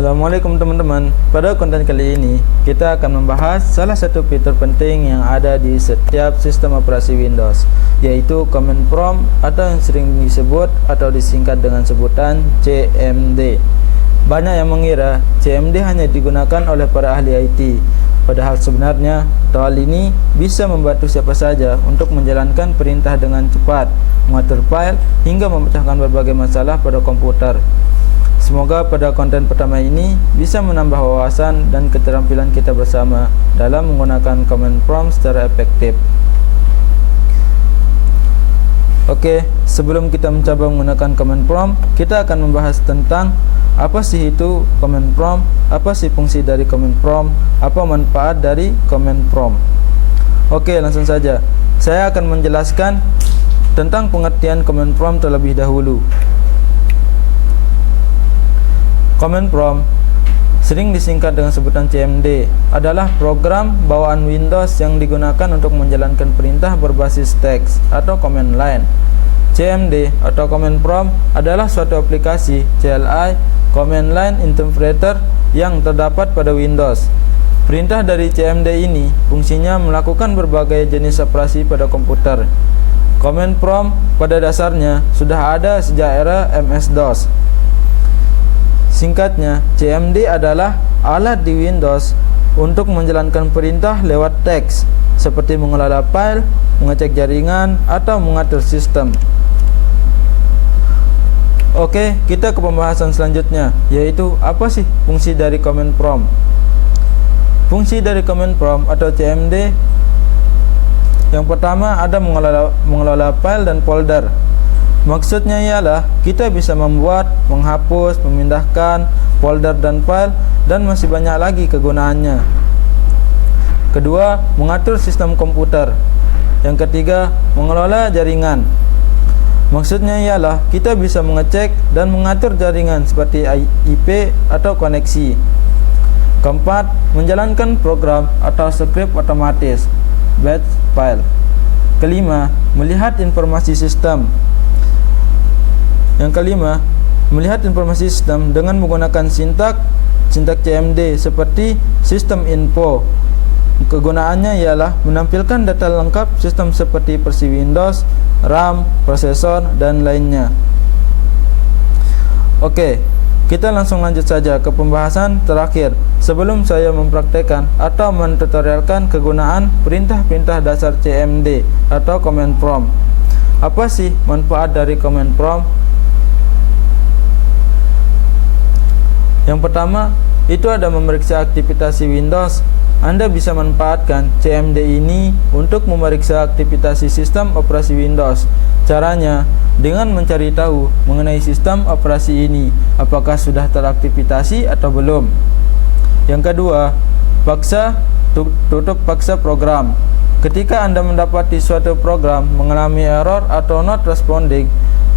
Assalamualaikum teman-teman. Pada konten kali ini kita akan membahas salah satu fitur penting yang ada di setiap sistem operasi Windows, yaitu Command Prompt atau yang sering disebut atau disingkat dengan sebutan CMD. Banyak yang mengira CMD hanya digunakan oleh para ahli IT, padahal sebenarnya hal ini bisa membantu siapa saja untuk menjalankan perintah dengan cepat, mengatur file, hingga memecahkan berbagai masalah pada komputer. Semoga pada konten pertama ini bisa menambah wawasan dan keterampilan kita bersama dalam menggunakan Command Prompt secara efektif. Oke, sebelum kita mencoba menggunakan Command Prompt, kita akan membahas tentang apa sih itu Command Prompt, apa sih fungsi dari Command Prompt, apa manfaat dari Command Prompt. Oke, langsung saja. Saya akan menjelaskan tentang pengertian Command Prompt terlebih dahulu. Command Prompt, sering disingkat dengan sebutan CMD, adalah program bawaan Windows yang digunakan untuk menjalankan perintah berbasis teks atau command line. CMD atau Command Prompt adalah suatu aplikasi CLI Command Line Interpreter yang terdapat pada Windows. Perintah dari CMD ini fungsinya melakukan berbagai jenis operasi pada komputer. Command Prompt pada dasarnya sudah ada sejak era MS-DOS. Singkatnya, CMD adalah alat di Windows untuk menjalankan perintah lewat teks, seperti mengelola file, mengecek jaringan, atau mengatur sistem. Oke, kita ke pembahasan selanjutnya, yaitu apa sih fungsi dari Command Prompt. Fungsi dari Command Prompt atau CMD yang pertama ada mengelola file dan folder. Maksudnya ialah kita bisa membuat, menghapus, memindahkan folder dan file, dan masih banyak lagi kegunaannya. Kedua, mengatur sistem komputer. Yang ketiga, mengelola jaringan. Maksudnya ialah kita bisa mengecek dan mengatur jaringan seperti IP atau koneksi. Keempat, menjalankan program atau skrip otomatis, batch file. Kelima, melihat informasi sistem. Yang kelima, melihat informasi sistem dengan menggunakan sintak CMD seperti sistem info. Kegunaannya ialah menampilkan data lengkap sistem seperti versi Windows, RAM, prosesor, dan lainnya. Oke, kita langsung lanjut saja ke pembahasan terakhir sebelum saya mempraktekkan atau mentutorialkan kegunaan perintah-perintah dasar CMD atau Command Prompt. Apa sih manfaat dari Command Prompt? Yang pertama, itu ada memeriksa aktivitas Windows. Anda bisa manfaatkan CMD ini untuk memeriksa aktivitas sistem operasi Windows. Caranya, dengan mencari tahu mengenai sistem operasi ini, apakah sudah teraktivasi atau belum. Yang kedua, tutup paksa program. Ketika Anda mendapati suatu program mengalami error atau not responding,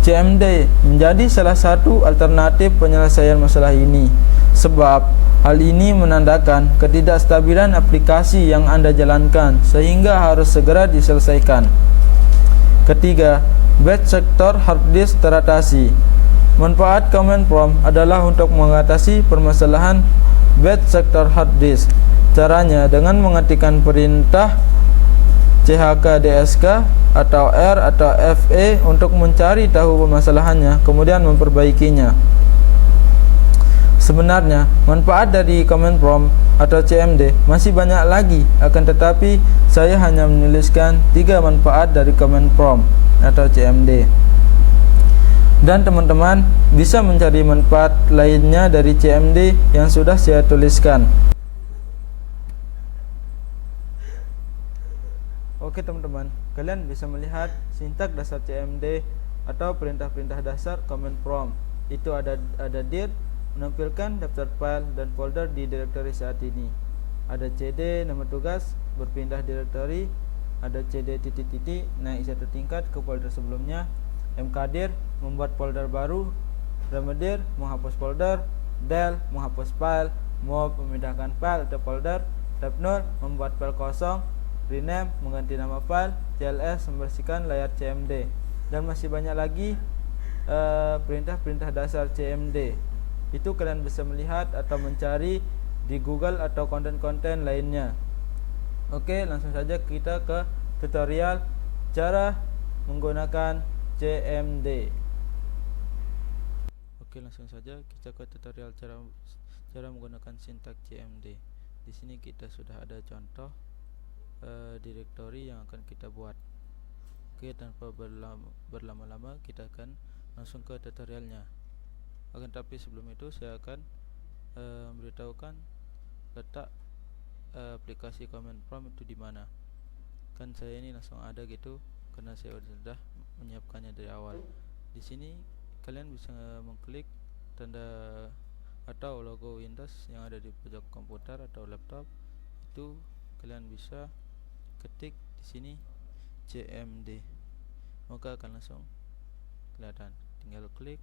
CMD menjadi salah satu alternatif penyelesaian masalah ini, sebab hal ini menandakan ketidakstabilan aplikasi yang Anda jalankan sehingga harus segera diselesaikan. Ketiga, bad sector hard disk teratasi. Manfaat Command Prompt adalah untuk mengatasi permasalahan bad sector hard disk. Caranya dengan mengetikkan perintah chkdsk atau R atau FE untuk mencari tahu permasalahannya, kemudian memperbaikinya. Sebenarnya, manfaat dari Command Prompt atau CMD masih banyak lagi, akan tetapi saya hanya menuliskan 3 manfaat dari Command Prompt atau CMD. Dan teman-teman bisa mencari manfaat lainnya dari CMD yang sudah saya tuliskan. Oke teman-teman, kalian bisa melihat sintak dasar CMD atau perintah-perintah dasar Command Prompt. Itu ada dir, menampilkan daftar file dan folder di direktori saat ini. Ada cd, nama tugas, berpindah direktori. Ada cd titik-titik, naik satu tingkat ke folder sebelumnya. mkdir, membuat folder baru. remdir, menghapus folder. del, menghapus file. move, memindahkan file atau folder. tabnul, membuat file kosong. rename, mengganti nama file. cls, membersihkan layar CMD. Dan masih banyak lagi perintah-perintah dasar CMD. Itu kalian bisa melihat atau mencari di Google atau konten-konten lainnya. Oke, langsung saja kita ke tutorial cara menggunakan CMD. Oke, langsung saja kita ke tutorial cara menggunakan sintak CMD. Di sini kita sudah ada contoh direktori yang akan kita buat. Oke, tanpa berlama-lama kita akan langsung ke tutorialnya. Akan tapi sebelum itu saya akan memberitahukan letak aplikasi command prompt itu di mana. Kan saya ini langsung ada gitu karena saya sudah menyiapkannya dari awal. Di sini kalian bisa mengklik tanda atau logo Windows yang ada di pojok komputer atau laptop. Itu kalian bisa ketik di sini CMD, maka akan langsung kelihatan. Tinggal klik,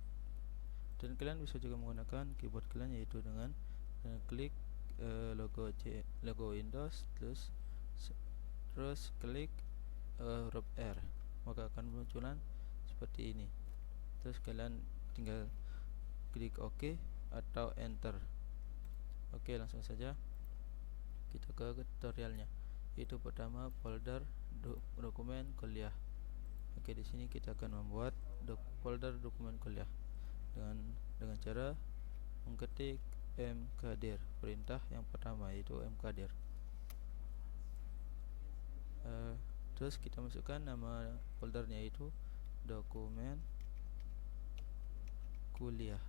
dan kalian bisa juga menggunakan keyboard kalian, yaitu dengan klik logo Windows terus klik huruf R, maka akan munculan seperti ini. Terus kalian tinggal klik OK atau Enter. Oke, langsung saja kita ke tutorialnya. Itu pertama folder dokumen kuliah. Oke, di sini kita akan membuat folder dokumen kuliah dengan cara mengetik mkdir. Perintah yang pertama yaitu mkdir. Terus kita masukkan nama foldernya yaitu dokumen kuliah.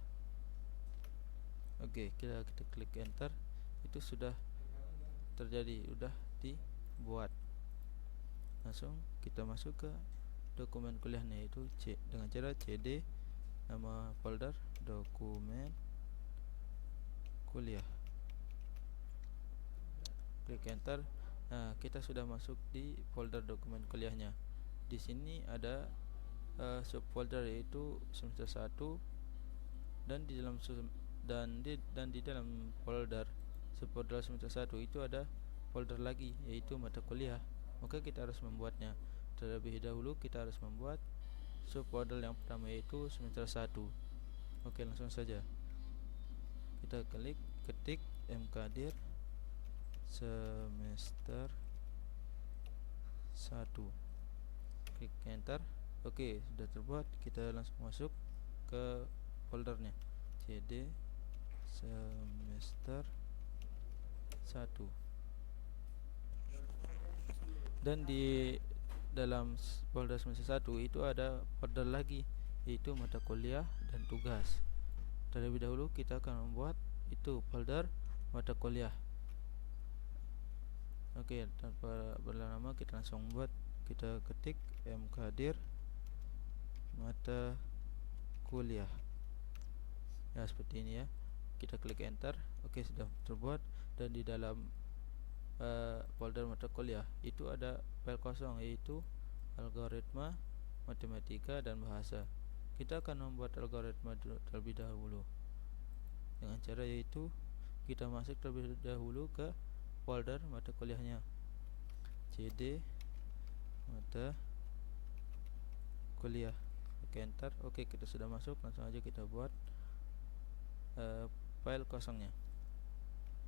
Oke, kita klik enter. Itu sudah terjadi, sudah dibuat. Langsung kita masuk ke dokumen kuliahnya, yaitu dengan cara cd nama folder dokumen kuliah. Klik enter. Nah, kita sudah masuk di folder dokumen kuliahnya. Di sini ada subfolder yaitu semester 1, dan di dalam folder subfolder semester 1 itu ada folder lagi yaitu mata kuliah. Maka kita harus membuatnya. Terlebih dahulu kita harus membuat subfolder yang pertama yaitu semester 1. Oke, langsung saja kita ketik mkdir semester 1, klik enter. Oke, sudah terbuat. Kita langsung masuk ke foldernya cd semester 1, dan di dalam folder semester 1 itu ada folder lagi yaitu mata kuliah dan tugas. Terlebih dahulu kita akan membuat itu folder mata kuliah. Oke, tanpa berlama-lama kita langsung buat. Kita ketik mkdir mata kuliah. Ya, seperti ini ya. Kita klik enter. Oke, sudah terbuat. Dan di dalam folder mata kuliah itu ada file kosong yaitu algoritma, matematika, dan bahasa. Kita akan membuat algoritma terlebih dahulu dengan cara yaitu kita masuk terlebih dahulu ke folder mata kuliahnya cd mata kuliah. Oke, enter. Oke, kita sudah masuk. Langsung aja kita buat file kosongnya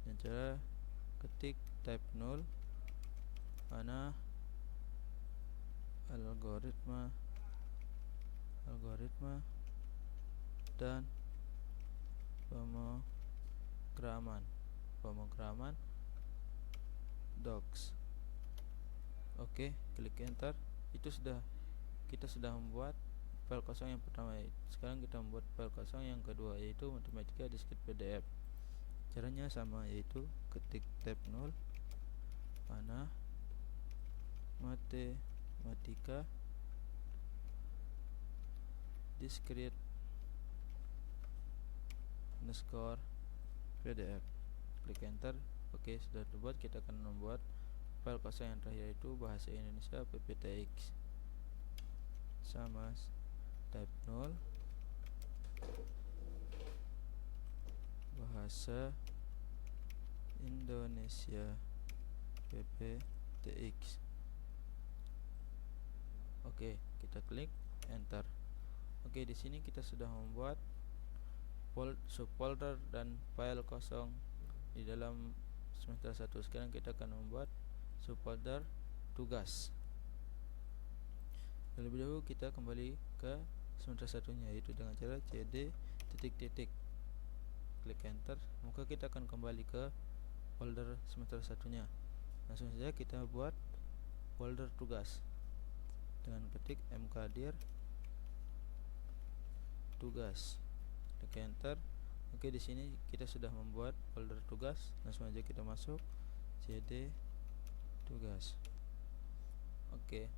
dengan cara ketik type 0 mana algoritma dan pemrograman docs. Oke, klik enter. Itu kita sudah membuat file kosong yang pertama. Sekarang kita membuat file kosong yang kedua yaitu matematika disket PDF. Caranya sama, yaitu ketik tab 0 mana matematika discrete underscore PDF. Klik enter. Oke, sudah terbuat. Kita akan membuat file kosong yang terakhir yaitu bahasa Indonesia PPTX sama tab 0 bahasa Indonesia PPTX. Oke, kita klik enter. Oke, di sini kita sudah membuat subfolder dan file kosong di dalam semester 1. Sekarang kita akan membuat subfolder tugas. Terlebih dahulu kita kembali ke semester 1-nya, yaitu dengan cara cd titik klik enter, maka kita akan kembali ke folder semester 1-nya. Langsung saja kita buat folder tugas dengan ketik mkdir tugas, klik enter. Oke, di sini kita sudah membuat folder tugas. Langsung saja kita masuk cd tugas. Oke,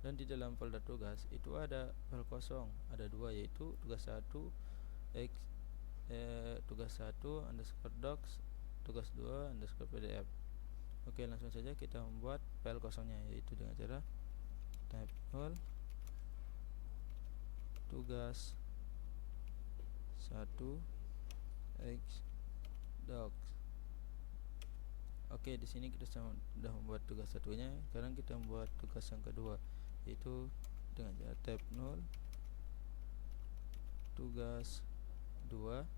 dan di dalam folder tugas itu ada file kosong, ada dua, yaitu tugas 1 tugas 1 underscore docs, tugas 2 underscore pdf. Oke, langsung saja kita membuat file kosongnya, yaitu dengan cara type null tugas 1 x docs. Oke, di sini kita sudah membuat tugas satunya. Sekarang kita membuat tugas yang kedua, yaitu dengan cara type null tugas 2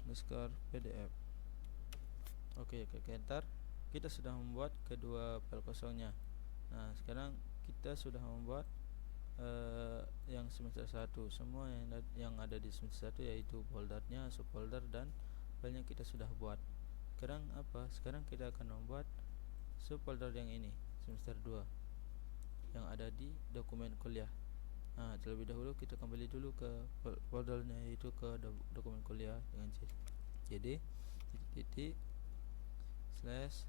underscore pdf. Oke, klik enter. Kita sudah membuat kedua file kosongnya. Nah, sekarang kita sudah membuat yang semester 1, semua yang ada di semester 1, yaitu foldernya, subfolder, dan filenya kita sudah buat. Sekarang apa? Sekarang kita akan membuat subfolder yang ini, semester 2, yang ada di dokumen kuliah. Nah, terlebih dahulu kita kembali dulu ke foldernya, yaitu ke dokumen kuliah dengan cd titik slash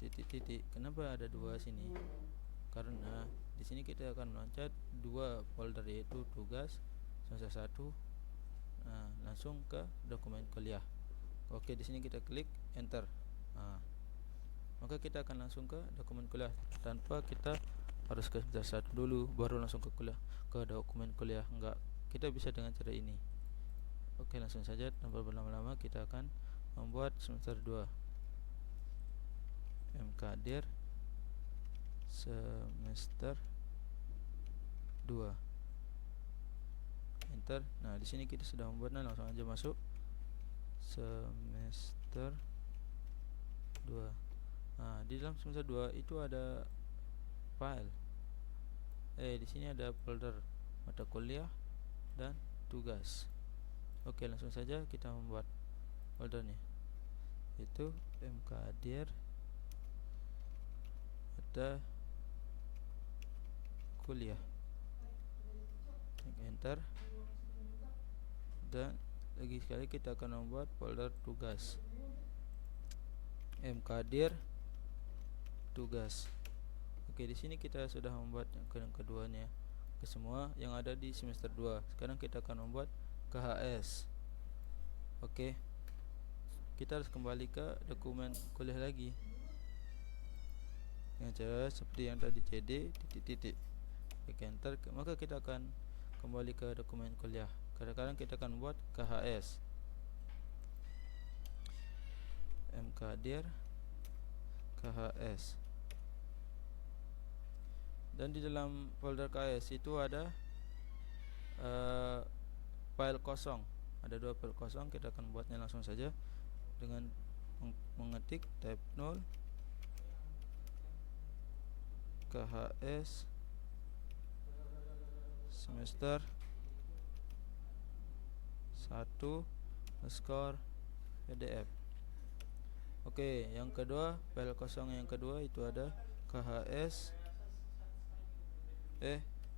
titik. Kenapa ada dua sini? Karena di sini kita akan meloncat dua folder, yaitu tugas semester 1, langsung ke dokumen kuliah. Oke, di sini kita klik enter. Maka kita akan langsung ke dokumen kuliah tanpa kita harus ke semester 1 dulu baru langsung ke dokumen kuliah. Enggak, kita bisa dengan cara ini. Oke, langsung saja tanpa berlama-lama kita akan membuat semester 2 mkdir semester 2 enter. Nah, di sini kita sudah membuatnya, langsung aja masuk semester 2. Nah, di dalam semester 2 itu ada file. Di sini ada folder mata kuliah dan tugas. Oke, langsung saja kita membuat foldernya, itu mkdir mata kuliah. Klik enter. Dan lagi sekali kita akan membuat folder tugas, mkdir tugas. Oke, di sini kita sudah membuat yang keduanya ke semua yang ada di semester 2. Sekarang kita akan membuat KHS. Oke, kita harus kembali ke dokumen kuliah lagi dengan cara seperti yang tadi, cd titik klik enter. Maka kita akan kembali ke dokumen kuliah. Sekarang kita akan membuat KHS, mkdir KHS. Dan di dalam folder KHS itu ada file kosong, ada dua file kosong. Kita akan membuatnya langsung saja dengan mengetik type null KHS semester 1 underscore pdf. Oke, yang kedua, file kosong yang kedua itu ada KHS.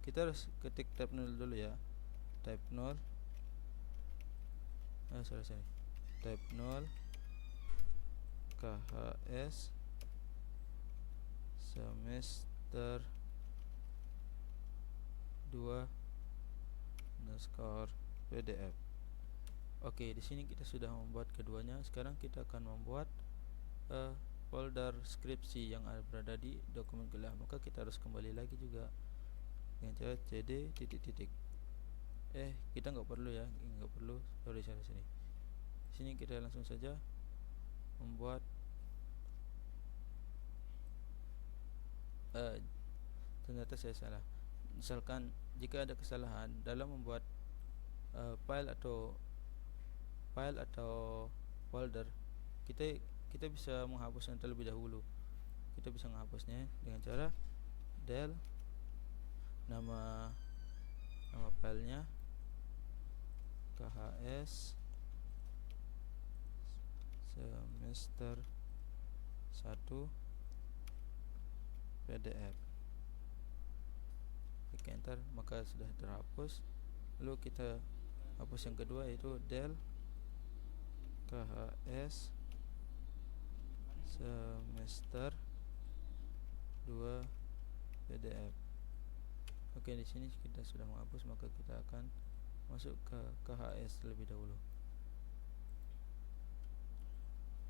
Kita harus ketik type null dulu ya. Type null. Type null KHS semester 2 underscore pdf. Oke, di sini kita sudah membuat keduanya. Sekarang kita akan membuat folder skripsi yang berada di dokumen kuliah. Maka kita harus kembali lagi juga dengan cara cd titik. Kita nggak perlu ya, nggak perlu. Sorry. Di sini kita langsung saja membuat ternyata saya salah. Misalkan jika ada kesalahan dalam membuat file atau file atau folder, kita bisa menghapusnya terlebih dahulu. Kita bisa menghapusnya dengan cara del nama filenya KHS semester 1 PDF. Klik enter, maka sudah terhapus. Lalu kita hapus yang kedua, yaitu del KHS semester 2 PDF. Oke, di sini kita sudah menghapus, maka kita akan masuk ke KHS terlebih dahulu.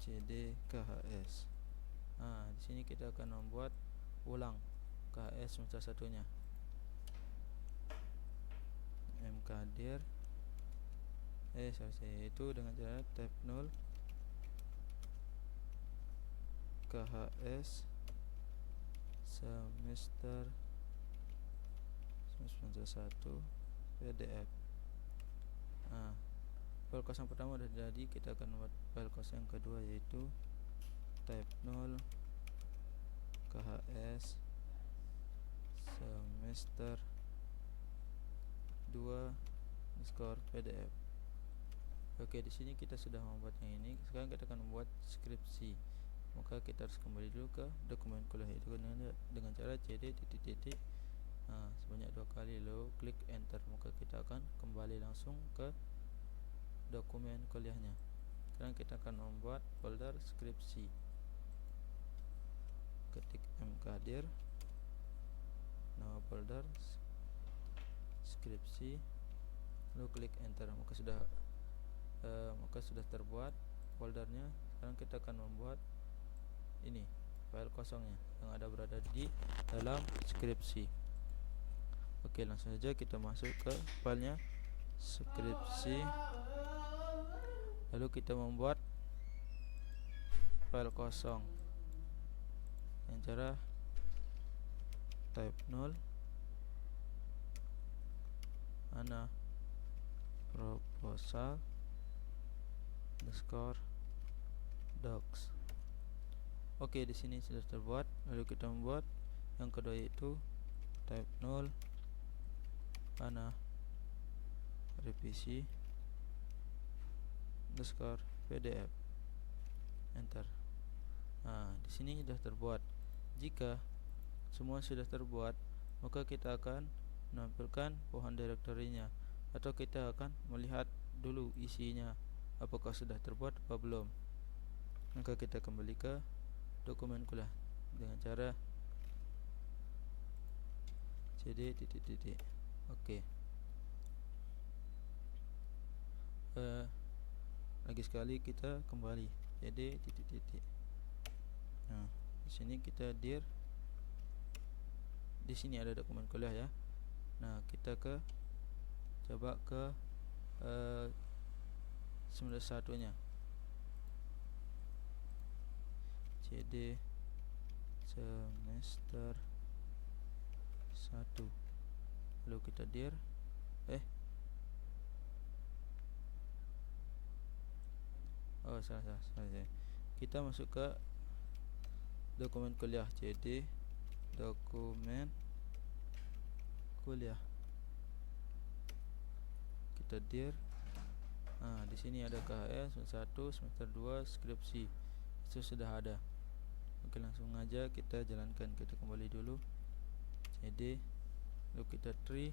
CD KHS. Di sini kita akan membuat ulang KHS semester satunya. mkdir itu dengan cara tab 0 KHS semester 1 PDF. File kosong pertama sudah jadi, kita akan membuat file kosong yang kedua, yaitu tab 0 KHS semester 2 PDF. Oke, di sini kita sudah membuat yang ini. Sekarang kita akan membuat skripsi. Maka kita harus kembali dulu ke dokumen kuliah itu dengan cara cd titik sebanyak 2 kali, lalu klik enter. Maka kita akan kembali langsung ke dokumen kuliahnya. Sekarang kita akan membuat folder skripsi. Ketik mkdir, nama folder skripsi, lalu klik enter. Maka sudah terbuat foldernya. Sekarang kita akan membuat ini file kosongnya yang ada berada di dalam skripsi. Oke, langsung saja kita masuk ke filenya skripsi, lalu kita membuat file kosong dengan cara type 0 mana proposal _docs. Oke, di sini sudah terbuat. Lalu kita membuat yang kedua, yaitu type 0 mana revisi _pdf. Enter. Di sini sudah terbuat. Jika semua sudah terbuat, maka kita akan menampilkan pohon direktorinya, atau kita akan melihat dulu isinya, apakah sudah terbuat atau belum. Maka kita kembali ke dokumen kuliah dengan cara cd titik. Oke. Lagi sekali kita kembali cd titik. Di sini kita dir. Di sini ada dokumen kuliah ya. Kita coba ke semester 1-nya. CD semester 1. Lalu kita dir. Salah. Kita masuk ke dokumen kuliah, CD dokumen kuliah. Kita dir. Di sini ada KHS semester 1 semester 2 skripsi. Itu sudah ada. Oke, langsung aja kita jalankan. Kita kembali dulu CD, lalu kita tree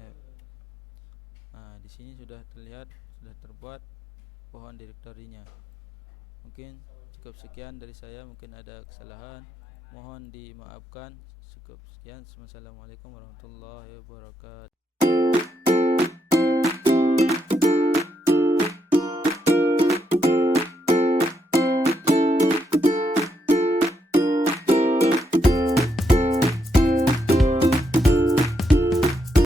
F. Di sini sudah terlihat, sudah terbuat pohon direktorinya. Mungkin cukup sekian dari saya. Mungkin ada kesalahan, mohon dimaafkan. Cukup sekian. Wassalamualaikum warahmatullahi wabarakatuh.